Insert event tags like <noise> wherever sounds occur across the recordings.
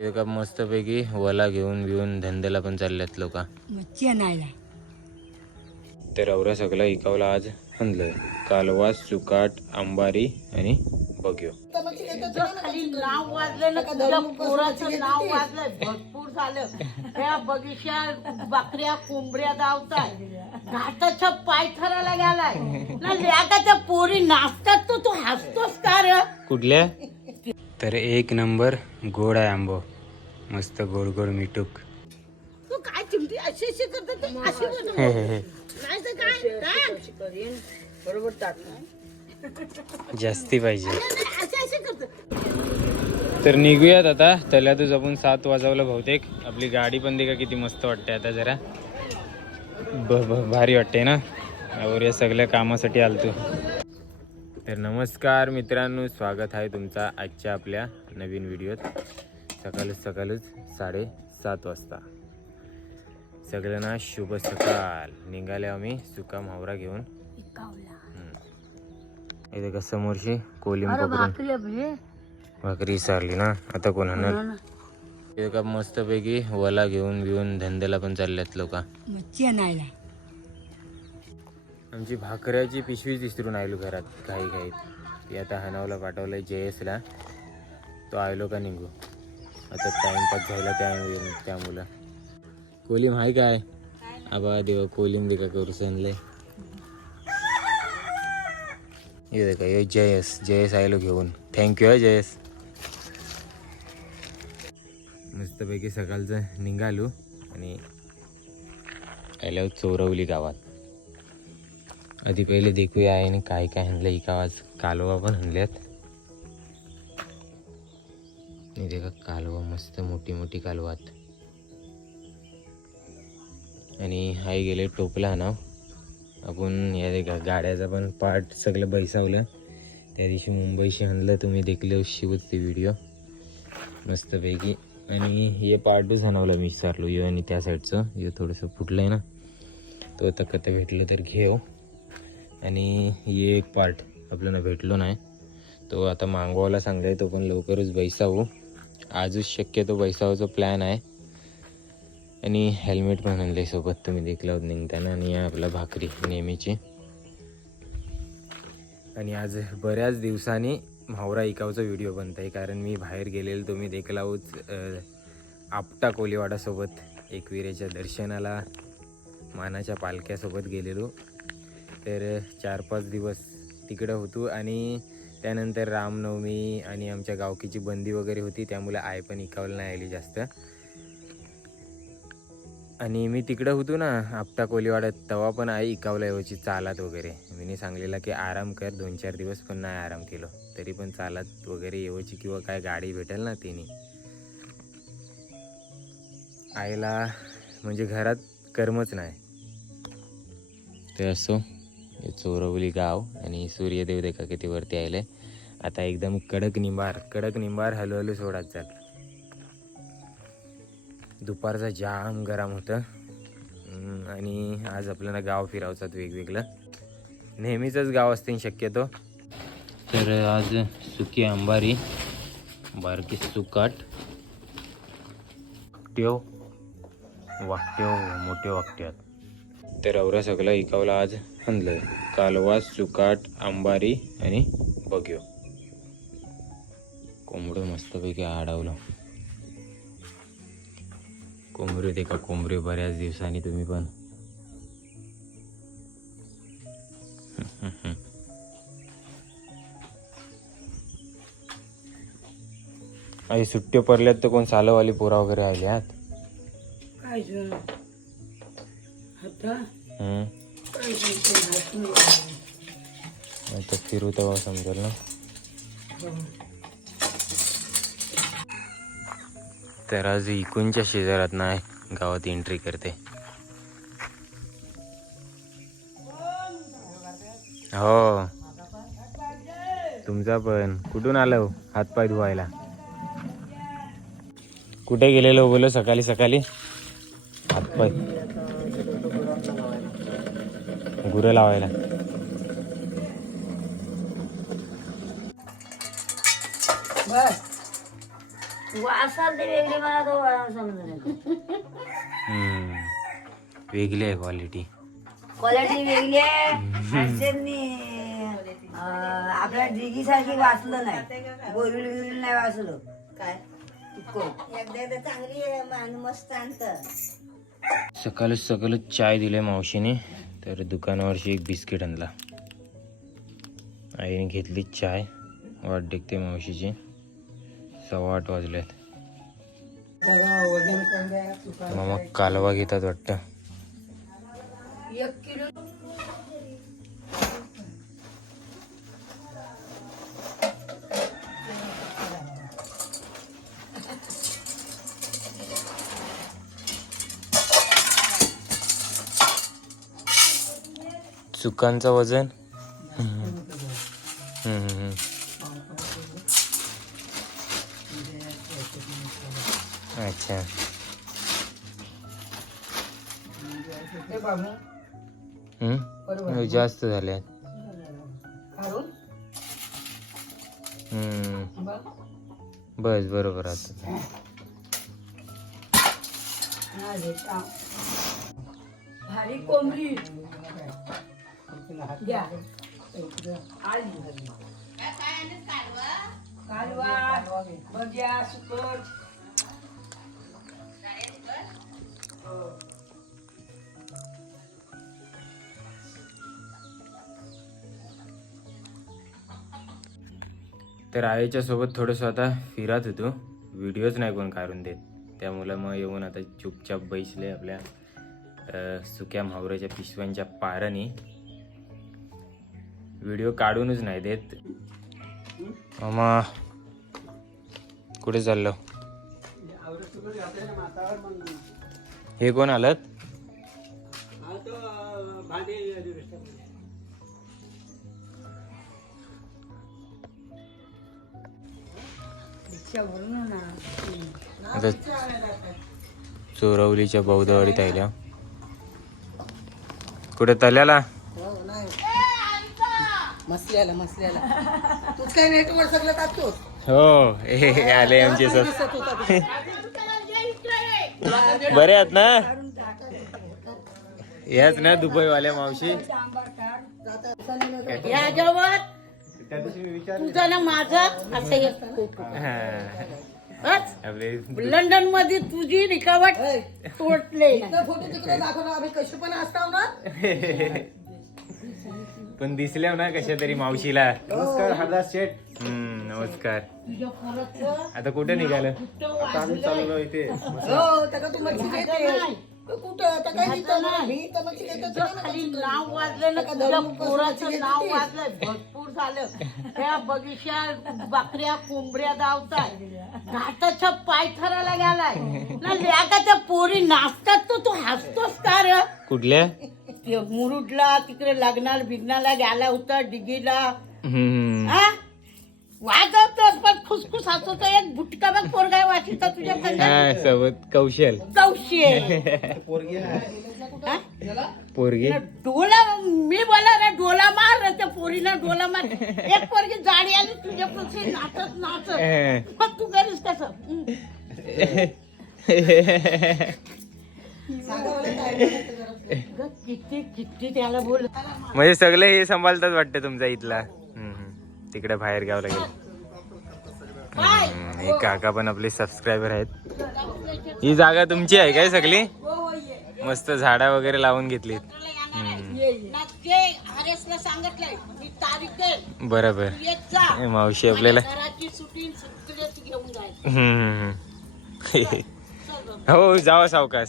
एका मस्तपैकी वला घेऊन घेऊन धंद्याला पण चालल्यात लोक. मच्छी आणायला. तर एवढं सगळं इकावला आज आणलं कालवा सुकाट आंबारी आणि बघ्यो खाली नाव वाजलं ना तुझ्या पोराचं नाव वाजलं भरपूर झालं त्या बगीच्या बकऱ्या कोंबड्या धावतात घाटाच्या पायथराला गेलाय ना लेकाच्या पोरी नाचतात तो तू हसतोस का रे कुठल्या? तर एक नंबर गोड आहे आंबो. मस्त गोड गोड मिठूक. तू काय चिमटी अशी अशी करते तू? अशी बनव. नाही तर काय? बरोबर जास्ती पाहिजे. अशी अशी करते. तर निघूयात आता. तल्यातच आपण सात वाजवलं बहुतेक. आपली गाडी पण दे का किती मस्त वाटते आता जरा. ब ब भारी वाटते ना? और या सगळ्या कामासाठी आलतो. तर नमस्कार मित्रांनो. स्वागत आहे तुमचा आजच्या आपल्या नवीन व्हिडिओत. सकाळच सकाळच साडेसात वाजता. सगळ्यांना शुभ सकाळ. निघाले आम्ही सुका मावरा घेऊन. इथे का समोरशी कोलिम पकडून भाकरी सारली ना? आता कोण आणणार? एका मस्तपैकी वला घेऊन घेऊन धंद्याला पण चालल्यात लोक. आमची भाकऱ्याची पिशवीच विसरून आलो घरात काही काही ती आता हनावला पाठवलंय जयसला तो आयलो का निघू? आता टाइमपास झाला त्या त्यामुळं कोलिम हाय काय? आबा देवा कोलिम दे का करू सनले. ये दे का ये जयस जयस आयलो घेऊन. थँक्यू हा जयस मस्तपैकी सकाळचं निघालो आणि आल्यावर चोरवली गावात. आधी पहिले देखूया आहे आणि काय काय आणलं ही गावात कालवा पण आणल्यात. इथे का कालवा मस्त मोठी मोठी कालवात. आणि हाय गेले टोपला ना आपण या दे गाड्याचा पण पार्ट सगळं बैसावलं. त्या दिवशी मुंबईशी आणलं तुम्ही देखले शिवत ते व्हिडिओ मस्तपैकी. आणि हे पार्टच आणवलं मी विचारलो यो आणि त्या साईडचं यो थोडंसं फुटलं आहे ना. तो आता कथा भेटलं तर घेऊ हो. आणि हे एक पार्ट आपल्याला भेटलो नाही. तो आता मागवायला सांगलाय तो पण लवकरच बैसावू. आजच शक्यतो बैसावाचा प्लॅन आहे. आणि हेल्मेट पण आणले सोबत तुम्ही देखला होत निघताना. आणि आपला भाकरी नेहमीची. आणि आज बऱ्याच दिवसांनी म्हावरा इकावचा व्हिडिओ बनत आहे. कारण मी बाहेर गेलेलो तुम्ही देखला होत आपटा कोलीवाडासोबत एकविरेच्या दर्शनाला मानाच्या पालख्यासोबत गेलेलो. तर चार पाच दिवस तिकडं होतो. आणि त्यानंतर रामनवमी आणि आमच्या गावकीची बंदी वगैरे होती त्यामुळे आय पण इकावलं नाही आली जास्त. आणि मी तिकडं होतो ना आपटा कोलीवाड्यात तेव्हा पण आई इकावला यावची चालत वगैरे. मीने सांगलेला की आराम कर दोन चार दिवस पण नाही आराम केलो. तरी पण चालत वगैरे येवायची किंवा काय गाडी भेटेल ना तिने. आईला म्हणजे घरात कर्मच नाही. ते असो. चोरवली गाव आणि सूर्यदेव देखा किती वरती आले आता एकदम कडक निंबार कडक निंबार हळूहळू सोडत जात दुपारचा जाम गरम होतं. आणि आज आपल्याला गाव फिरावचात वेगवेगळं. नेहमीचंच गाव असते शक्यतो. तर आज सुकी अंबारी बारकी सुकाट. वाकट्यो वाकट्यो मोठ्यो वाकट्यात. तर एवढं सगळं इकावला आज. आणलं कालवा सुकाट आंबारी आणि बघ्यो. कोंबडं मस्तपैकी आडवलं. कोंबडी ते का? कोंबडी बऱ्याच दिवसांनी तुम्ही पण. आई सुट्ट्यो पडल्यात तर कोण सालवाली पोरा वगैरे आल्यात काय? आता? आता फिरू तेव्हा समजेल ना. तर आज इकूनच्या शेजारात नाही गावात एंट्री करते. हो. तुमचा पण. कुठून आलो हो? हातपाय धुवायला. कुठे गेलेलो बोलो सकाळी सकाळी? हातपाय. गुरं लावायला. बस. वासाल ते वेगळे मला तो समजत हम्म. वेगळी आहे क्वालिटी क्वालिटी वेगळी आहे. आपल्या डिगी सारखी वाचलं नाही. गोरिल बिरिल नाही वाचलं. काय? एकदा एकदा चांगली आहे आणि मस्त आणतं. सकाळच सकाळच चाय दिले मावशीने. तर दुकानावरची एक बिस्किट आणला. आईने घेतली चाय. वाट देखते मावशीची. सव्वा आठ वाजल्यात मामा कालवा घेतात वाटतं. चुकांचं वजन. अच्छा. हम्म जास्त झाले. बस बरोबर आता. भारी कोंबडी. घ्या. कालवा भज्या सुकट. तर आईच्या सोबत थोडंसं आता फिरत होतो. व्हिडिओज नाही कोण काढून देत. त्यामुळं मग येऊन आता चुपचाप बैसले आपल्या सुक्या म्हावऱ्याच्या पिशव्यांच्या पाराने. व्हिडिओ काढूनच नाही देत. मामा कुठे चाललो? हे कोण आलं आता चोरवलीच्या बौद्धवाडीत आल्या कुठे तल्याला मसल्याला मसल्याला. तूच काय नेटवर सगळं टाकतोस? हो आले आमचे सर. बरे आहेत ना? याच ना दुबईवाल्या मावशी. याच्यावर तुझं ना माझं असं एक हा. आपले लंडनमध्ये तुझी रिकावट तोडले. पण <laughs> दिसल्या ना कशा तरी मावशीला. नमस्कार हरदास शेठ. हम्म नमस्कार. तुझ्या पोराचं आता कुठे निघालं? इथे. हो, कुठं? आता काय तिथं नाही. तुझं खाली नाव वाजलं ना तुझ्या पोराचं नाव वाजलंय भरपूर झालं. त्या बगीच्या बकऱ्या कोंबड्या घाटाच्या पायथराला गेलाय. ना लेकाच्या पोरी नाचतात तो तू हसतोस का रे? कुठल्या? मुरुडला तिकडे लग्नाला बिग्नाला गेला होता डिगीला. हा? वाजवतोस पण खुसखुस हसतो एक बुटका बघ पोरगाय वाचिता तुझ्या हा सोबत कौशल. कौशी पोरगी. डोला मी बोला रे डोला मार रे त्या पोरीला डोला मार. एक पोरगी जाडी आली तुझ्या पक्षी नाचत नाचत. मग तू करीस कसं? हं. किती किती त्याला बोल म्हणजे सगळे हे सांभाळतात वाटतं तुमचा इथला. तिकडे बाहेर गाव लागेल एक काका पण आपले सबस्क्रायबर आहेत. ही जागा तुमची आहे काय सगळी? मस्त झाडा वगैरे लावून घेतली बरोबर. मावशी आपल्याला हम्म, <laughs> हो जावा सावकाश.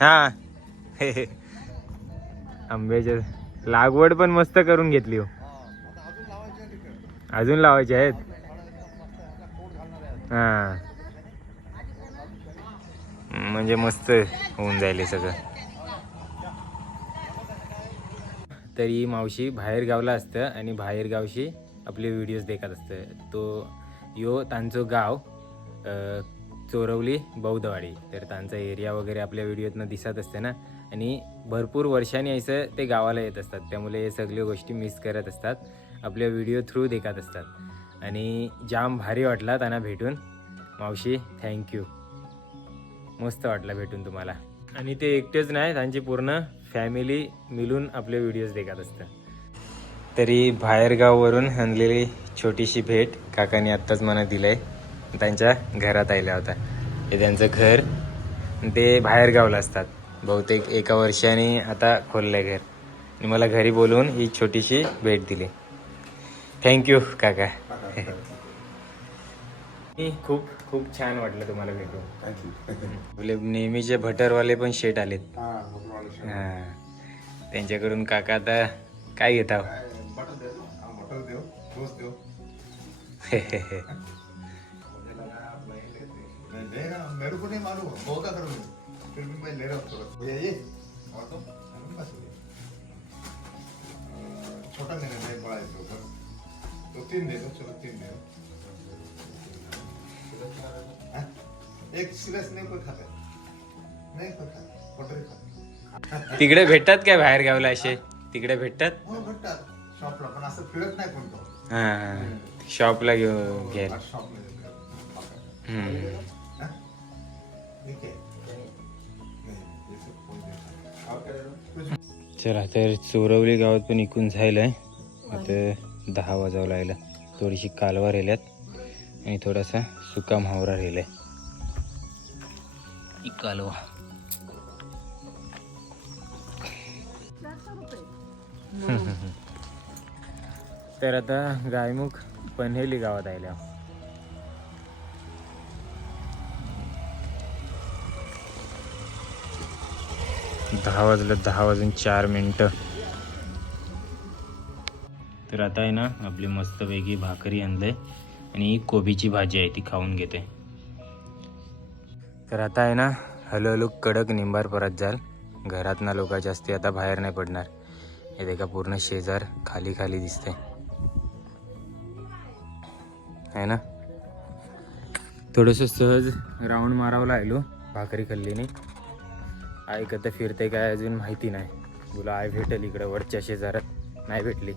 हा. आंब्याच्या लागवड पण मस्त करून घेतली हो. अजून लावायचे आहेत? हा. म्हणजे मस्त होऊन जाईल हे सगळं. तरी मावशी बाहेर गावला असतं आणि बाहेर गावशी आपले व्हिडिओज देखत असतं. तो यो त्यांचं गाव चोरवली बौद्धवाडी. तर त्यांचा एरिया वगैरे आपल्या व्हिडिओतनं दिसत असते ना. आणि भरपूर वर्षांनी असं ते गावाला येत असतात. त्यामुळे हे सगळ्या गोष्टी मिस करत असतात. आपल्या व्हिडिओ थ्रू देखत असतात. आणि जाम भारी वाटला त्यांना भेटून. मावशी थँक्यू मस्त वाटला भेटून तुम्हाला. आणि ते एकटेच नाही त्यांची पूर्ण फॅमिली मिळून आपले व्हिडिओज देखत असतात तरी बाहेरगाववरून आणलेली छोटीशी भेट काकाने आत्ताच मला दिलं आहे त्यांच्या घरात आल्या होता हे त्यांचं घर. ते बाहेरगावला असतात. बहुतेक एका वर्षाने आता खोललंय घर. आणि मला घरी बोलवून ही छोटीशी भेट दिली. थँक्यू काका. <laughs> खूप खूप छान वाटलं तुम्हाला भेटून. आपले नेहमीचे भटरवाले पण शेट आलेत. हा त्यांच्याकडून काका आता काय घेता <laughs> हूँ और तो बस हो गया। अ, छोटा लेना है बड़ा इसके ऊपर तो तीन दे दो चलो तीन दे दो? एक सीरियस नहीं कोई खाता। नहीं खाता खाता तिकडे भेटतात काय बाहेर गावला असे? तिकडे भेटतात? हो भेटतात. शॉपला पण असं फिरत नाही कोणतं. हा शॉपला घेऊ घ्यायला आज चला तर चोरवली गावात पण इकून झालंय आता दहा वाजावं लागलं. थोडीशी कालवा राहिल्यात आणि थोडासा सुका मावरा राहिलाय. ही कालवा. <laughs> तर आता गायमुख पनहेली गावात आल्या दहा वाजलं दहा वाजून चार मिनटं. तर आता आहे ना आपली मस्तपैकी भाकरी आणलंय आणि कोबीची भाजी आहे ती खाऊन घेते. तर आता आहे ना हळूहळू कडक निंबार परत जाल. घरात ना लोक जास्ती आता बाहेर नाही पडणार. हे देखा पूर्ण शेजार खाली खाली दिसते आहे ना? थोडंसं सहज राऊंड मारावं लागलो भाकरी खाल्लीने नाही. ऐकतं फिरते काय अजून माहिती नाही. तुला आय भेटेल इकडं वरच्या शेजारात. नाही भेटली.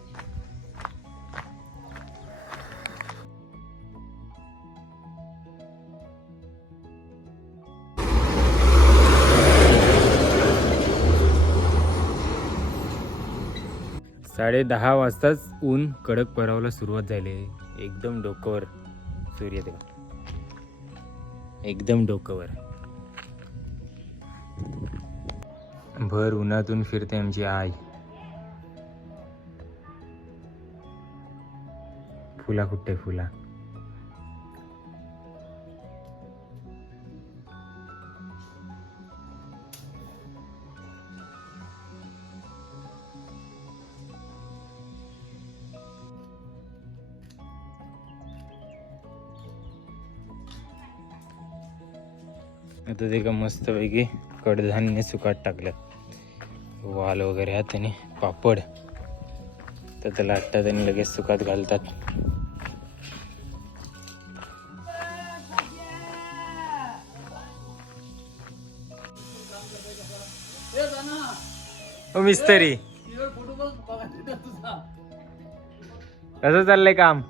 साडे दहा वाजताच ऊन कडक परावला सुरुवात झाली. एकदम डोकंवर. सूर्यदेव एकदम डोकंवर. भर उन्हातून फिरते आमची आई. फुला कुठे फुला? आता ते का मस्तपैकी कडधान्य सुकाट टाकलं. वाल वगैरे आहेत आणि पापड. तर त्याला आटतात आणि लगेच सुकात घालतात. ओ मिस्तरी. कसं चाललंय काम?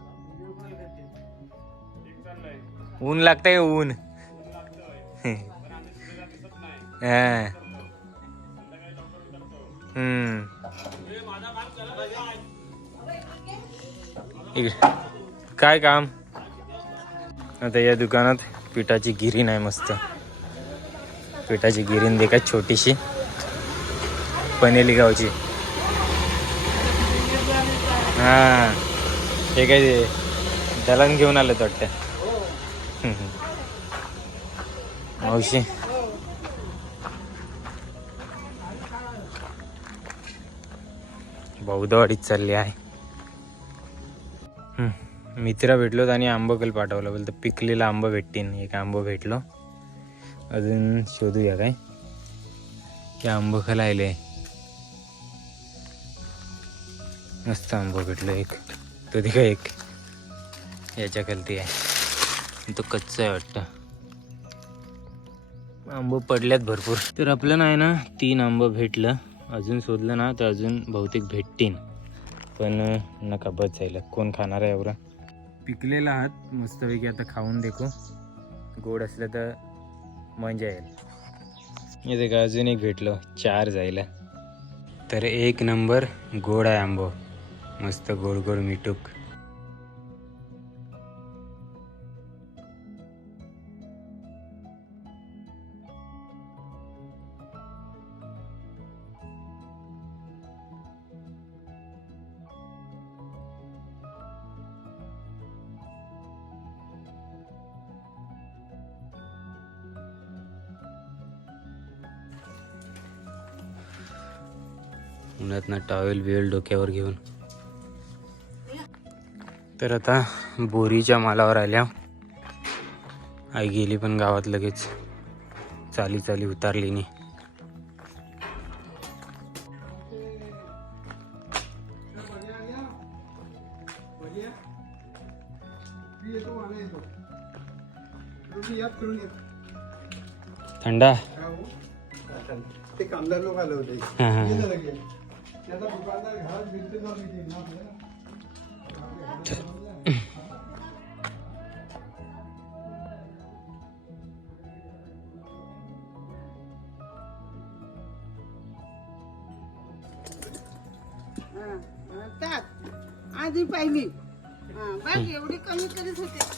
ऊन लागतंय ऊन? <laughs> हा. हम्म. इकडे. काय काम? आता या दुकानात पिठाची गिरीन आहे मस्त. पिठाची गिरीन देखा छोटीशी. पनेली गावची. हा. हे काय ते दलन घेऊन आलं वाटतं. मावशी. बौद्धवाडीत चालली आहे. मित्र भेटलो आणि आंबकल पाठवलं. बोलतं पिकलेला आंबा भेटतीन एक आंबं भेटलो. अजून शोधूया काय? की आंबं खायला मस्त आंबं भेटलं एक. तो ते काय एक. याच्या खालती आहे. तो कच्चा आहे वाटतं. आंबं पडल्यात भरपूर. तर आपलं नाही ना तीन आंबं भेटलं. अजून शोधलं ना तर अजून बहुतेक भेटतीन पण नका बस जायला. कोण खाणार आहे एवढं पिकलेला आहात. मस्तपैकी आता खाऊन देखो. गोड असलं तर मजा येईल. इथे का अजून एक भेटलो. चार जायला. तर एक नंबर गोड आहे आंबो. मस्त गोड गोड मिठूक. ना टॉवेल बिवेल डोक्यावर घेऊन. तर आता बोरीच्या मालावर आल्या. आई गेली पण गावात लगेच. चाली चाली उतारली नी. थंडा? ते कामदार लोक आले होते. त्याचा दुकानदार घरात ना आपल्याला. आधी पाहिली. हा, एवढी कमी करीत होते.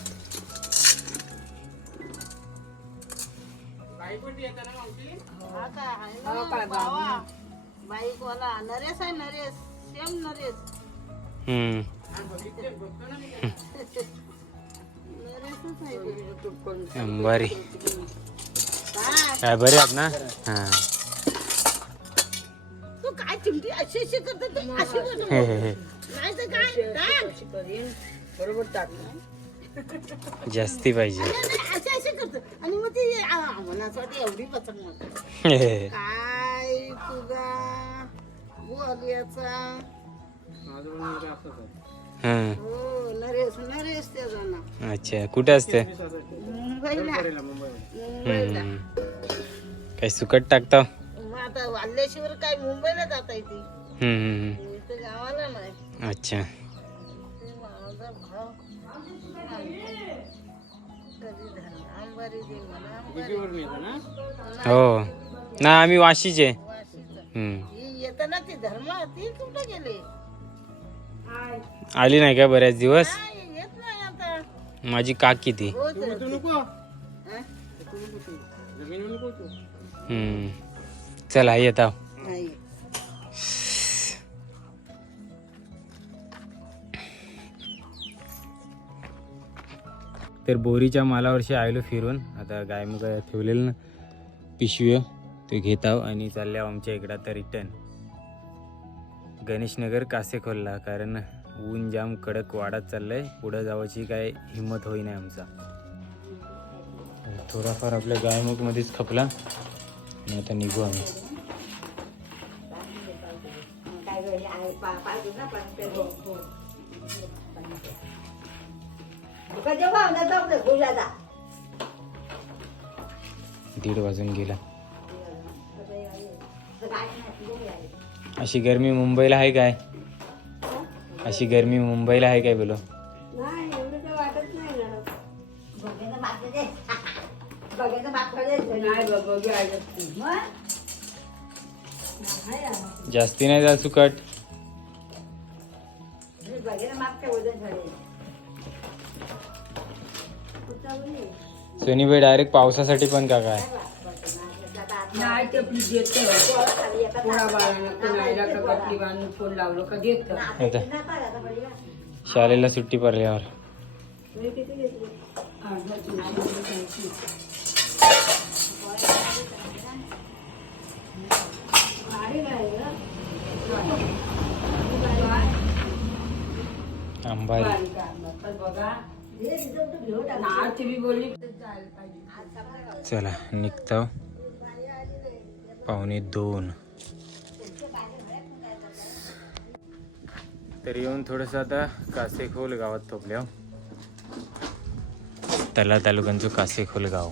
नरेश आहे नरेश. सेम नरेश. हम्म. नरेशच आहे ते. अंबारी काय काय बरे आहात ना? हां. तू काय चिमटी अशी अशी करते तू? अशी करते. हे हे हे. नाही तर काय? टाक. बरोबर टाक जास्ती पाहिजे. नाही, नाही, अशी अशी करते. आणि मग ती आ, एवढी हे हे हे. काय तुझा हां. हो नरेश नरेश त्याचा ना अच्छा कुठे असते? मुंबईला. मुंबईला. हम्म. काय सुकट टाकता? मग आता काय मुंबईला जाता येते? हम्म, हम्म, हम्म. इथं गावाला नाही. अच्छा. ते माझा भाव कधी झाला अंबारी दे मला अंबारी हो. ना आम्ही वाशीचे. वाशीचं. हम्म. ती कुठं गेली? आली नाही का बऱ्याच दिवस? नाही येत नाही आता. माझी काकी ती. तर. हं? हम्म. चला येत आहो. नाही. तर बोरीच्या मालावरशी आलो फिरून. आता गायमुग ठेवलेलं ना. पिशवी ते घेत आहो आणि चालले आहो आमच्या इकडं आता रिटर्न गणेशनगर कासेखोलला कारण ऊन जाम कडक वाढत चाललंय. पुढं जावाची काय हिंमत होई नाही आमचा. थोडाफार आपल्या गायमुखमध्येच खपला. आणि आता निघू आम्ही. दीड वाजून गेला. अशी गरमी मुंबईला आहे काय? अशी गरमी मुंबईला आहे काय बोलो? नाही एवढं तर वाटत नाही ना. बघायचं मागं दे. बघायचं मागं दे. नाही बाबा घ्यायला मग? जास्ती नाही जा सुकट? सोनीबाई डायरेक्ट पावसासाठी पण का काय? नाही ते आपली देत कोणा कोणाला का कटली बांधून लावलं का. शाळेला सुट्टी पडल्यावर. अंबारी चला निघतो. पावणे दोन. तर येऊन थोडंसं आता कासेखोल गावात थोपल्या तला तालुक्यांचं कासेखोल गाव.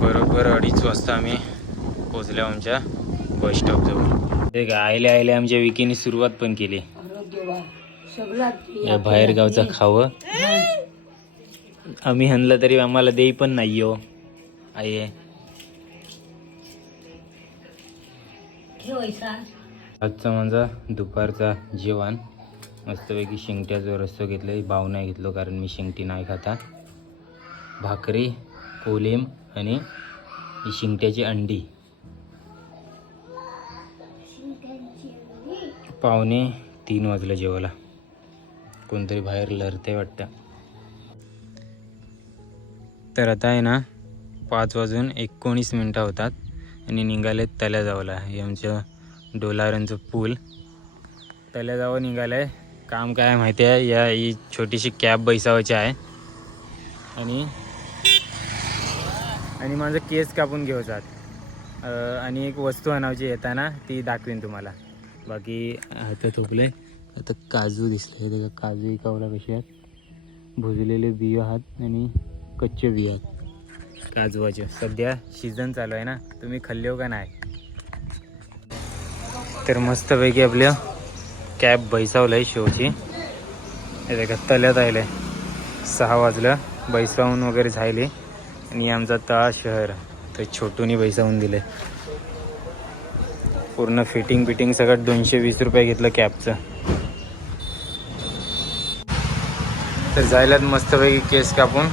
बरोबर अडीच वाजता आम्ही पोचल्या आमच्या. बस स्टॉप जवळ. ते का आयले आयले आमच्या विकीने सुरुवात पण केली. या बाहेर गावचा खावं. आम्ही हनलं तरी आम्हाला देई पण नाही हो. आई आजचा माझा दुपारचा जेवण. मस्तपैकी शिंगट्याचा रस्तो घेतलं भाव नाही घेतलो कारण मी शेंगटी नाही खाता. भाकरी कोलेम आणि शिंगट्याची अंडी. पावणे तीन वाजलं जेवायला. कोणतरी बाहेर लढते वाटतं. तर आता आहे ना पाच वाजून एकोणीस मिनटं होतात आणि निघाले तल्याजावला हे आमचं डोलारांचं पूल. तल्याजावं निघालं आहे काम काय आहे माहिती आहे? या ही छोटीशी कॅब बैसावायची आहे. आणि आणि माझं केस कापून घेऊचात जात आणि एक वस्तू आणायची येताना ती दाखवीन तुम्हाला. बाकी आता थोपले आता काजू दिसले त्याचा काजू इकावला कसे आहेत भुजलेले बियो आहात आणि कच्चे बियो आहेत. काजवाचे. सध्या सीझन चालू आहे ना? तुम्ही खाल्ले हो का नाही? तर मस्तपैकी आपल्या कॅब बैसावलं आहे शोची त्याच्या देखा तल्यात आले सहा वाजलं. बैसावून वगैरे झाले. आणि आमचा तळा शहर. तर छोटूनी बैसावून दिले. पूर्ण फिटिंग बिटिंग सगळं दोनशे वीस रुपये घेतलं कॅबचं. तर जायलाच मस्तपैकी केस कापून.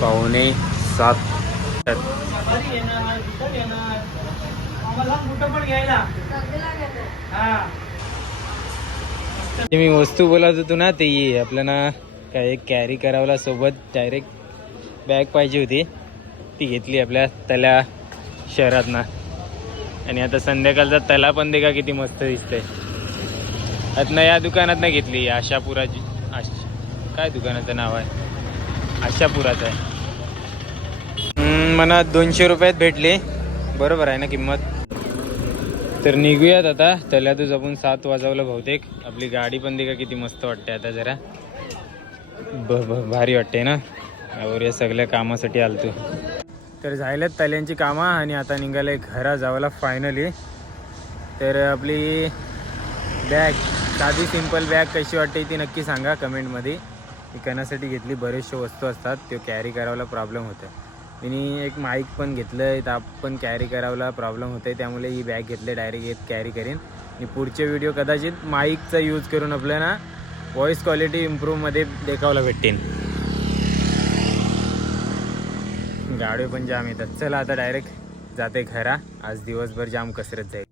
पाहुणे सात. मी वस्तू बोलत होतो ना ते आपल्याला काय कॅरी करावला सोबत डायरेक्ट बॅग पाहिजे होती. ती घेतली आपल्या तल्या शहरात ना आणि आता संध्याकाळचा तला पण देखा किती मस्त दिसतंय. आता या दुकानात नाही घेतली आशापुराची. आश काय दुकानाचं नाव आहे? आशापुराचं आहे. मला दोनशे रुपयात भेटली. बरोबर आहे ना किंमत? तर निघूयात आता. तल्यातच आपण सात वाजवलं बहुतेक. आपली गाडी पण देखा किती मस्त वाटते आता जरा. ब- भारी वाटते ना? यावर या सगळ्या कामासाठी आलतो. तर झाल्यात तल्यांची कामं आणि आता निघाले घरा जावला फायनली तर आपली बॅग साधी सिंपल बॅग कशी वाटते ती नक्की सांगा कमेंटमध्ये मी कण्यासाठी घेतली बरेचशे वस्तू असतात ते कॅरी करायला प्रॉब्लेम होतं मी एक माईक पण घेतलं आहे तर पण कॅरी करायला प्रॉब्लेम होतं आहे त्यामुळे ही बॅग घेतली डायरेक्ट येत कॅरी करीन. आणि पुढचे व्हिडिओ कदाचित माईकचा यूज करून आपल्याला व्हॉईस क्वालिटी इम्प्रूव्हमध्ये देखावला भेटेन गाडी पण जाम येतात. चला आता डायरेक्ट जाते घरा. आज दिवसभर जाम कसरत जाईल.